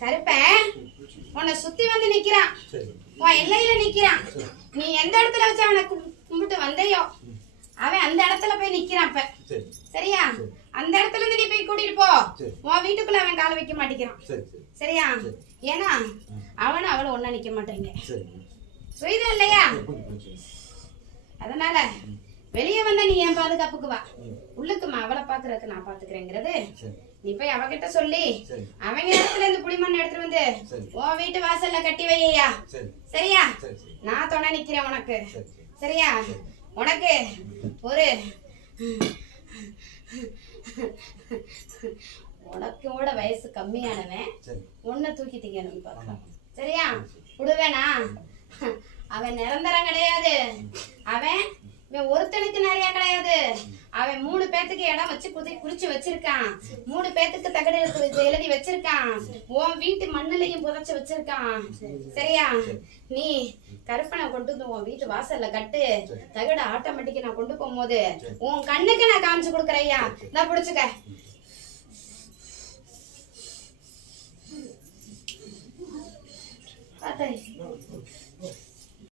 கருப்பன் உன்னை சுத்தி வந்து நிக்கிறான், உன் எல்லையில நிக்கிறான். நீ எந்த இடத்துல வச்சு அவனை கும்பிட்டு வந்தையோ அவன் அந்த இடத்துல போய் நிக்கிறான். இப்ப சரியா? அந்த இடத்துல இருந்து நீ போய் கூட்டிட்டு போ. உன் வீட்டுக்குள்ள அவன் கால வைக்க மாட்டேங்கிறான். சரியா? ஏன்னா அவனும் அவளும் ஒன்னா நிக்க மாட்டேங்க. புரியுதா இல்லையா? அதனால வெளியே வந்தா நீ என் பாதுகாப்புக்கு வா, உள்ளுக்குமா அவளை பாக்குறதுக்கு நான் பாத்துக்கிறேங்கிறது நீ போய் அவகிட்ட சொல்லி அவங்க இடத்துல இருந்து புளிமண் எடுத்துட்டு வந்து உன் வீட்டு வாசல்ல கட்டி வையா. சரியா? நான் துணை நிக்கிறேன் உனக்கு. சரியா? உனக்கு ஒரு உனக்கோட வயசு கம்மியானவன் ஒன்ன தூக்கி திங்கணும் பார்க்கலாம். சரியா? விடுவேனா? அவன் நிரந்தரம் கிடையாது. அவன் ஒருத்தனுக்கு நிறைய கிடையாது. அவன் 3 பேத்துக்கு இடம் வச்சு குறிச்சு வச்சிருக்கான். 3 பேத்துக்கு தகடு எழுதி வச்சிருக்கான். உன் வீட்டு மண்ணிலையும் புதைச்சு வச்சிருக்கான். சரியா? நீ கருப்பனை கொண்டு வந்து உன் வீட்டு வாசல்ல கட்டு. தகடு ஆட்டோமேட்டிக்கா நான் கொண்டு போகும்போது உன் கண்ணுக்கு நான் காமிச்சு கொடுக்குறையா. நான் பிடிச்சுக்க. பார்த்தேன்